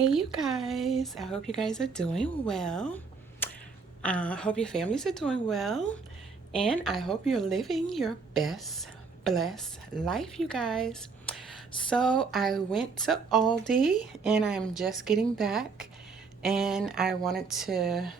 Hey you guys, I hope you guys are doing well. I hope your families are doing well. And I hope you're living your best blessed life, you guys. So I went to Aldi and I'm just getting back. And I wanted to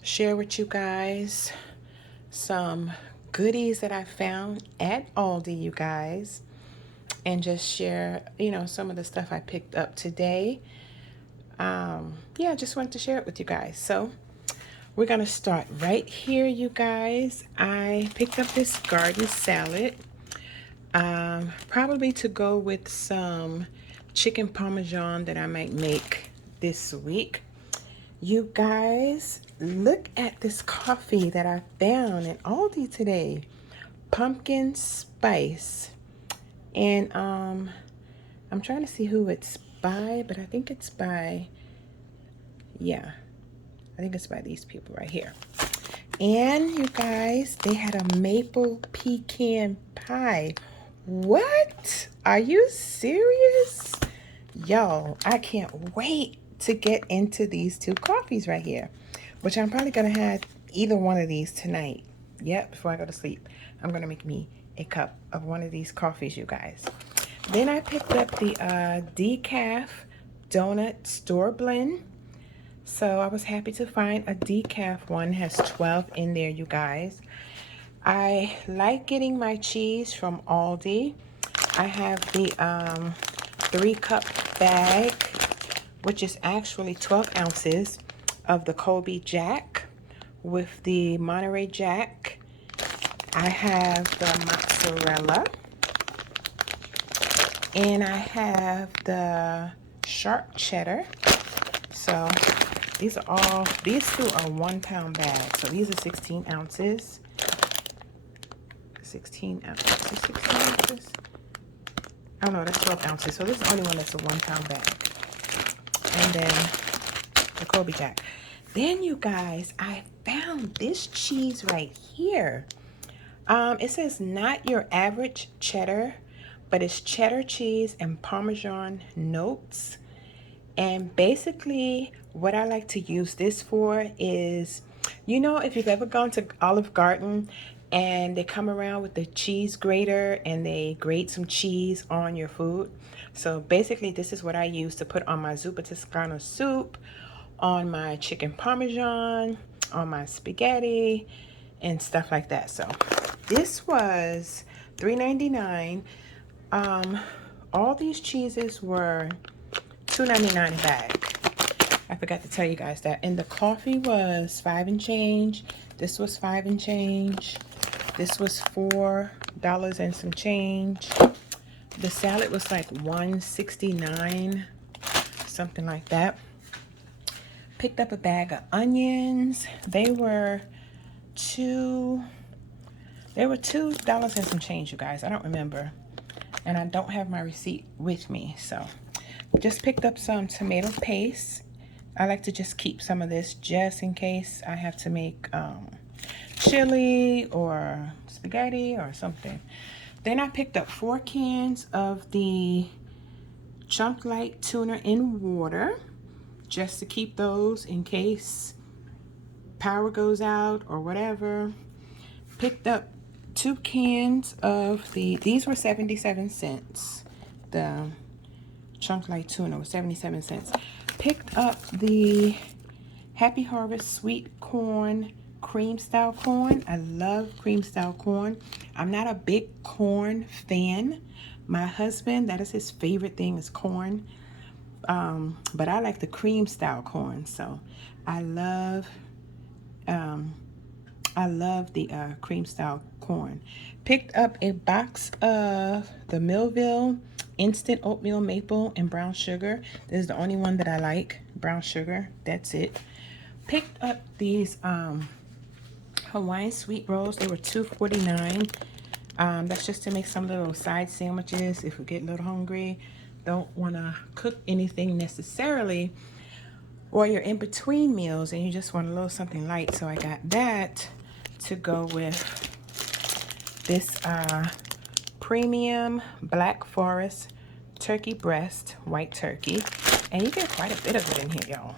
share with you guys some goodies that I found at Aldi, you guys. And just share, some of the stuff I picked up today. Yeah, I just wanted to share it with you guys. So we're gonna start right here, you guys. I picked up this garden salad, probably to go with some chicken parmesan that I might make this week. You guys, look at this coffee that I found at Aldi today. Pumpkin spice. And I'm trying to see who it's by, but I think it's by, yeah, I think it's by these people right here. And you guys, they had a maple pecan pie. What? Are you serious? Y'all, I can't wait to get into these two coffees right here, which I'm probably going to have either one of these tonight. Yep, before I go to sleep, I'm going to make me a cup of one of these coffees, you guys. Then I picked up the decaf donut store blend. So I was happy to find a decaf one. It has 12 in there, you guys. I like getting my cheese from Aldi. I have the 3-cup bag, which is actually 12 ounces of the Colby Jack with the Monterey Jack. I have the mozzarella. And I have the sharp cheddar. So these two are 1 pound bags. So these are 16 ounces. 16 ounces. 16 ounces? Oh no, that's 12 ounces. So this is the only one that's a 1 pound bag. And then the Colby Jack. Then you guys, I found this cheese right here. It says not your average cheddar, but it's cheddar cheese and Parmesan notes. And basically what I like to use this for is, if you've ever gone to Olive Garden and they come around with the cheese grater and they grate some cheese on your food. So basically this is what I use to put on my ZUPPA TOSCANA soup, on my chicken parmesan, on my spaghetti and stuff like that. So this was $3.99. All these cheeses were $2.99 a bag. I forgot to tell you guys that. And the coffee was 5 and change. This was 5 and change. This was $4 and some change. The salad was like $1.69, something like that. Picked up a bag of onions. They were $2 and some change, you guys. I don't remember. And I don't have my receipt with me, so just picked up some tomato paste. I like to just keep some of this just in case I have to make chili or spaghetti or something. Then I picked up 4 cans of the Chunk Light tuna in water, just to keep those in case power goes out or whatever. Picked up 2 cans of these were 77 cents. The Chunk Light tuna was 77 cents. Picked up the Happy Harvest sweet corn, cream style corn. I love cream style corn. I'm not a big corn fan. My husband, that is his favorite thing, is corn. But I like the cream style corn. So I love the cream style corn. Picked up a box of the Millville instant oatmeal maple and brown sugar. This is the only one that I like, brown sugar. That's it. Picked up these Hawaiian sweet rolls. They were $2.49. That's just to make some little side sandwiches if we get a little hungry, don't want to cook anything necessarily, or you're in between meals and you just want a little something light. So I got that to go with this premium Black Forest turkey breast, white turkey. And you get quite a bit of it in here, y'all.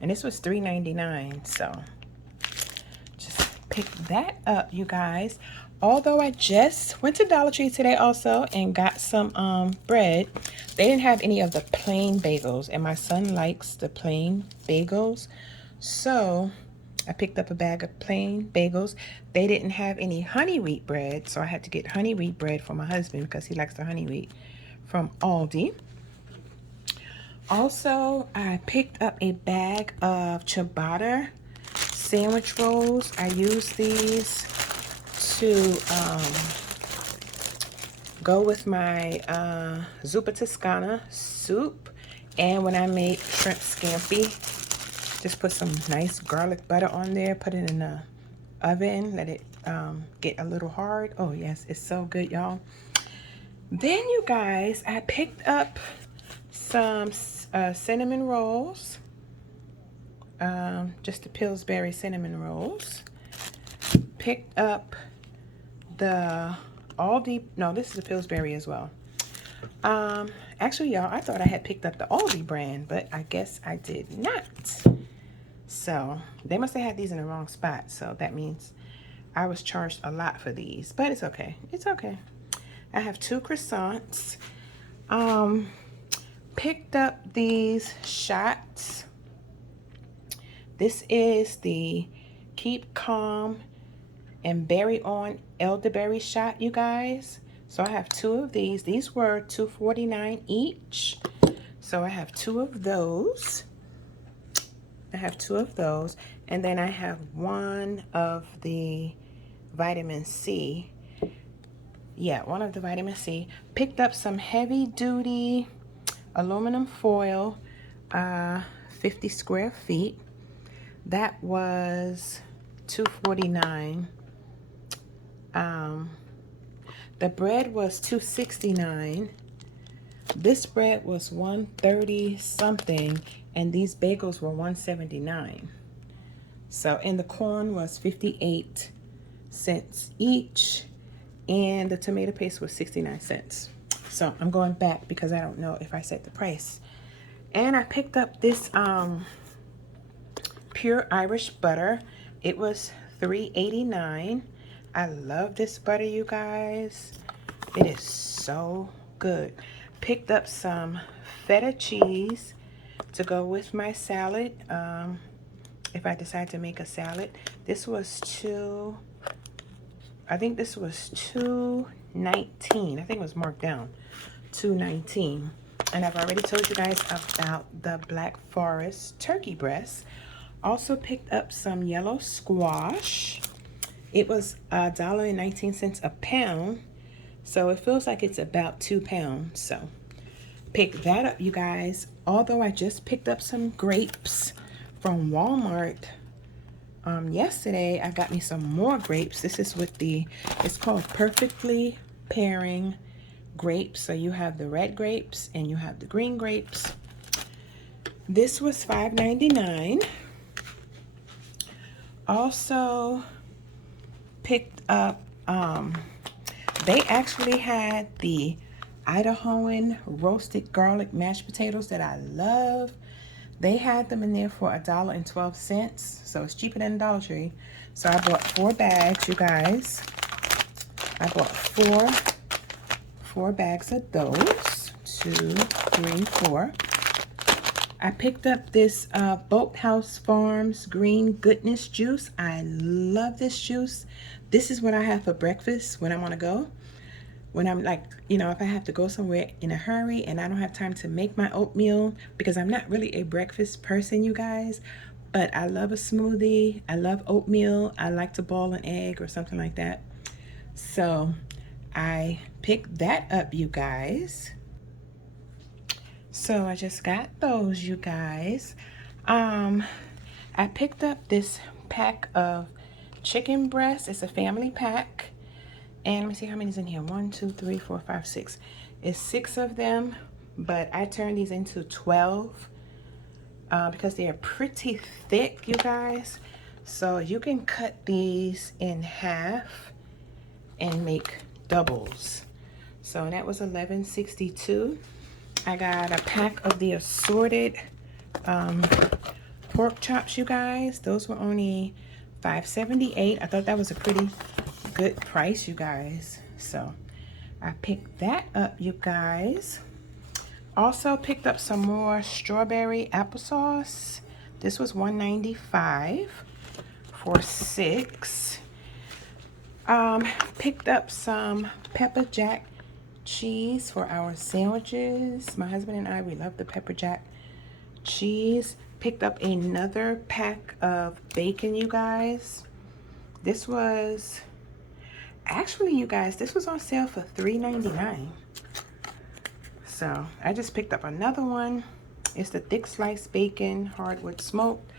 And this was $3.99, so just pick that up, you guys. Although I just went to Dollar Tree today also and got some bread, they didn't have any of the plain bagels, and my son likes the plain bagels, so I picked up a bag of plain bagels. They didn't have any honey wheat bread, so I had to get honey wheat bread for my husband because he likes the honey wheat from Aldi. Also, I picked up a bag of Ciabatta sandwich rolls. I use these to go with my ZUPPA Toscana soup, and when I make shrimp scampi, just put some nice garlic butter on there, put it in the oven, let it get a little hard. Oh yes, it's so good, y'all. Then you guys, I picked up some cinnamon rolls, just the Pillsbury cinnamon rolls. Picked up the Aldi, no, this is the Pillsbury as well. Actually, y'all, I thought I had picked up the Aldi brand, but I guess I did not. So they must have had these in the wrong spot, so that means I was charged a lot for these, but it's okay. It's okay. I have 2 croissants. Picked up these shots. This is the Keep Calm and Berry On elderberry shot, you guys. So I have 2 of these. These were $2.49 each. So I have 2 of those. I have 2 of those. And then I have 1 of the vitamin C. Yeah, 1 of the vitamin C. Picked up some heavy duty aluminum foil, 50 square feet. That was $2.49. The bread was $2.69. This bread was $1.30 something, and these bagels were $1.79. So, and the corn was 58 cents each, and the tomato paste was 69 cents. So I'm going back because I don't know if I set the price. And I picked up this pure Irish butter. It was $3.89. I love this butter, you guys. It is so good. Picked up some feta cheese to go with my salad. If I decide to make a salad. This was I think this was $2.19. I think it was marked down. $2.19. And I've already told you guys about the Black Forest turkey breast. Also picked up some yellow squash. It was $1.19 a pound. So it feels like it's about 2 pounds. So pick that up, you guys. Although I just picked up some grapes from Walmart. Yesterday I got me some more grapes. This is with it's called Perfectly Pairing grapes. So you have the red grapes and you have the green grapes. This was $5.99. Also picked up, they actually had the Idahoan roasted garlic mashed potatoes that I love. They had them in there for $1.12, so it's cheaper than Dollar Tree. So I bought 4 bags, you guys. I bought four bags of those. 2, 3, 4. I picked up this Boathouse Farms Green Goodness juice. I love this juice. This is what I have for breakfast when I'm on a go. When I'm like, you know, if I have to go somewhere in a hurry and I don't have time to make my oatmeal, because I'm not really a breakfast person, you guys, but I love a smoothie. I love oatmeal. I like to boil an egg or something like that. So I picked that up, you guys. So I just got those, you guys. I picked up this pack of chicken breasts. It's a family pack. And let me see how many's in here. 1, 2, 3, 4, 5, 6. It's 6 of them, but I turned these into 12 because they are pretty thick, you guys. So you can cut these in half and make doubles. So that was $11.62. I got a pack of the assorted pork chops, you guys. Those were only $5.78. I thought that was a pretty good price, you guys. So I picked that up, you guys. Also picked up some more strawberry applesauce. This was $1.95 for 6. Picked up some pepper jack cheese for our sandwiches. My husband and I, we love the pepper jack cheese. Picked up another pack of bacon, you guys. This was, actually, you guys, this was on sale for $3.99. So I just picked up another one. It's the thick sliced bacon, hardwood smoked.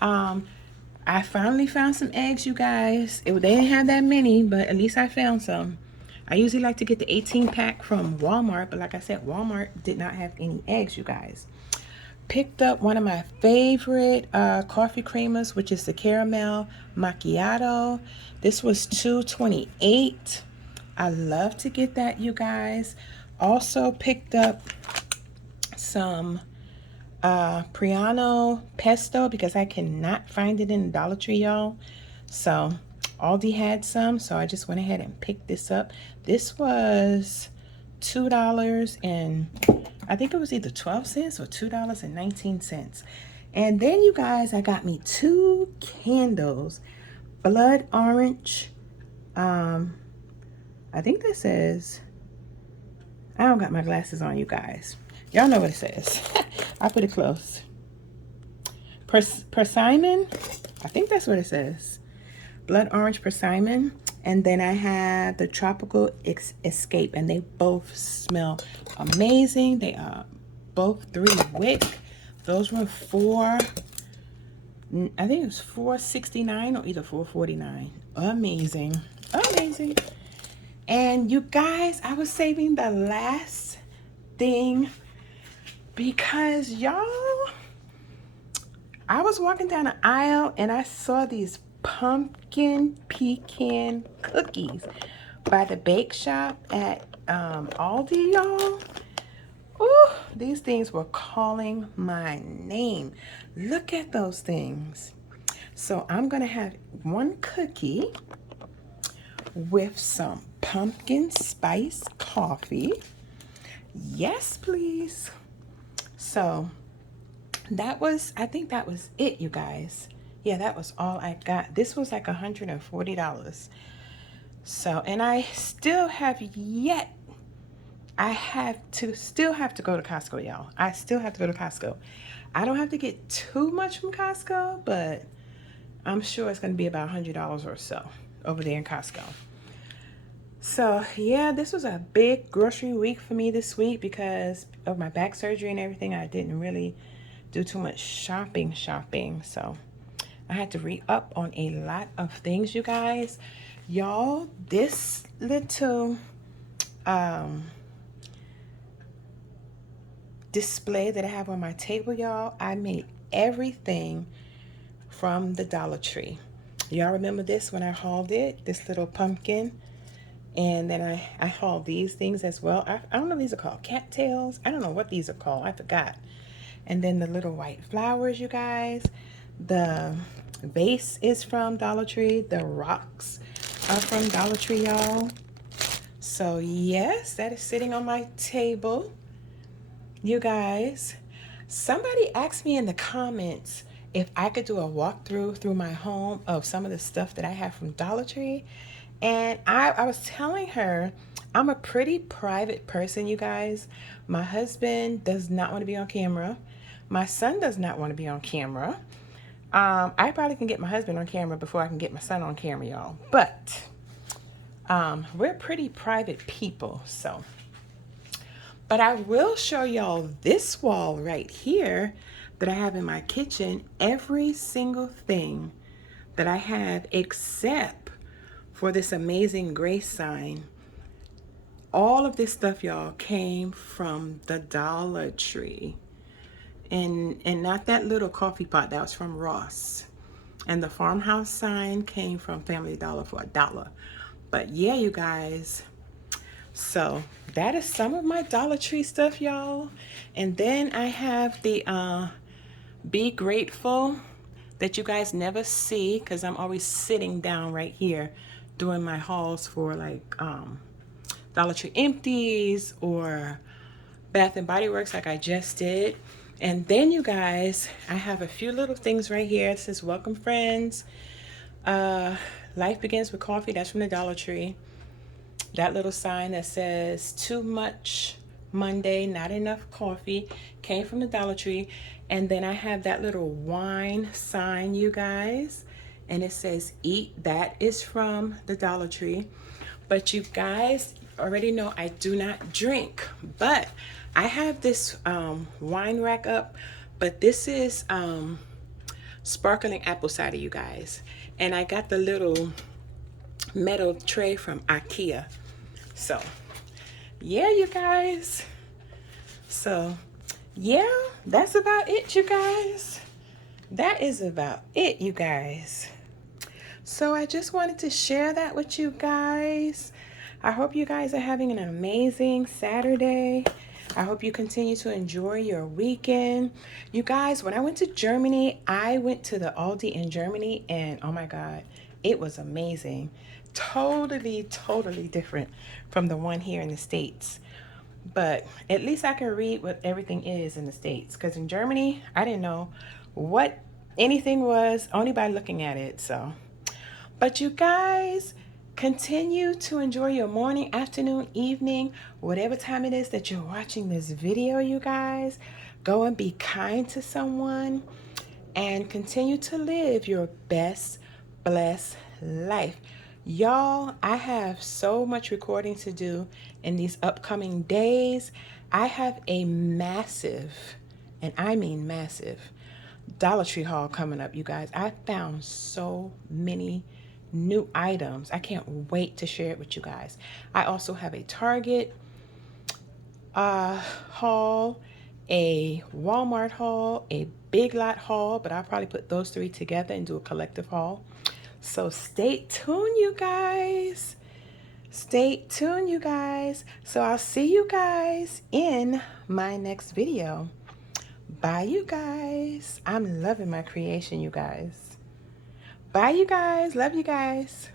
I finally found some eggs, you guys. They didn't have that many, but at least I found some. I usually like to get the 18 pack from Walmart, but like I said, Walmart did not have any eggs, you guys. Picked up one of my favorite coffee creamers, which is the caramel macchiato. This was $2.28. I love to get that, you guys. Also picked up some Priano Pesto because I cannot find it in the Dollar Tree, y'all. So Aldi had some, so I just went ahead and picked this up. This was $2 and I think it was either 12 cents or $2.19. And then, you guys, I got me 2 candles. Blood orange. I think this says, I don't got my glasses on, you guys. Y'all know what it says. I'll put it close. Persimmon. I think that's what it says. Blood orange persimmon. And then I have the tropical escape, and they both smell amazing. They are both 3 wick. Those were I think it was $4.69 or either $4.49. Amazing, amazing. And you guys, I was saving the last thing because y'all, I was walking down the aisle and I saw these pumpkin pecan cookies by the bake shop at Aldi, y'all. Ooh, these things were calling my name. Look at those things. So I'm gonna have 1 cookie with some pumpkin spice coffee. Yes, please. So that was, I think that was it, you guys. Yeah, that was all I got. This was like $140. So, and I still have yet, still have to go to Costco, y'all. I still have to go to Costco. I don't have to get too much from Costco, but I'm sure it's going to be about $100 or so over there in Costco. So, yeah, this was a big grocery week for me this week because of my back surgery and everything. I didn't really do too much shopping. So I had to re-up on a lot of things, you guys. Y'all, this little display that I have on my table, y'all, I made everything from the Dollar Tree. Y'all remember this when I hauled it? This little pumpkin. And then I hauled these things as well. I don't know if these are called cattails. I don't know what these are called. I forgot. And then the little white flowers, you guys. The vase is from Dollar Tree. The rocks are from Dollar Tree, y'all. So, yes, that is sitting on my table. You guys, somebody asked me in the comments if I could do a walkthrough through my home of some of the stuff that I have from Dollar Tree. And I was telling her, I'm a pretty private person, you guys. My husband does not want to be on camera. My son does not want to be on camera. I probably can get my husband on camera before I can get my son on camera, y'all. But we're pretty private people, so. But I will show y'all this wall right here that I have in my kitchen. Every single thing that I have except for this amazing grace sign. All of this stuff, y'all, came from the Dollar Tree. And not that little coffee pot, that was from Ross. And the farmhouse sign came from Family Dollar for $1. But yeah, you guys, So that is some of my Dollar Tree stuff, y'all. And then I have the Be Grateful that you guys never see because I'm always sitting down right here doing my hauls for like Dollar Tree empties or Bath and Body Works like I just did. And then you guys, I have a few little things right here. It says welcome friends. Life begins with coffee. That's from the Dollar Tree. That little sign that says too much Monday, not enough coffee came from the Dollar Tree. And then I have that little wine sign, you guys, and it says eat. That is from the Dollar Tree. But you guys already know I do not drink, but I have this wine rack up, but this is sparkling apple cider, you guys. And I got the little metal tray from IKEA. So yeah, you guys. So yeah, that's about it, you guys. That is about it, you guys. So I just wanted to share that with you guys. I hope you guys are having an amazing Saturday. I hope you continue to enjoy your weekend. You guys, when I went to Germany, I went to the Aldi in Germany, and oh my God, it was amazing. Totally, totally different from the one here in the States. But at least I can read what everything is in the States. Because in Germany, I didn't know what anything was only by looking at it. So, but you guys, continue to enjoy your morning, afternoon, evening, whatever time it is that you're watching this video, you guys. Go and be kind to someone and continue to live your best blessed life. Y'all, I have so much recording to do in these upcoming days. I have a massive, and I mean massive, Dollar Tree haul coming up, you guys. I found so many new items. I can't wait to share it with you guys. I also have a Target haul, a Walmart haul, a Big Lot haul, but I'll probably put those three together and do a collective haul. So stay tuned, you guys. Stay tuned, you guys. So I'll see you guys in my next video. Bye, you guys. I'm loving my creation, you guys. Bye, you guys. Love you guys.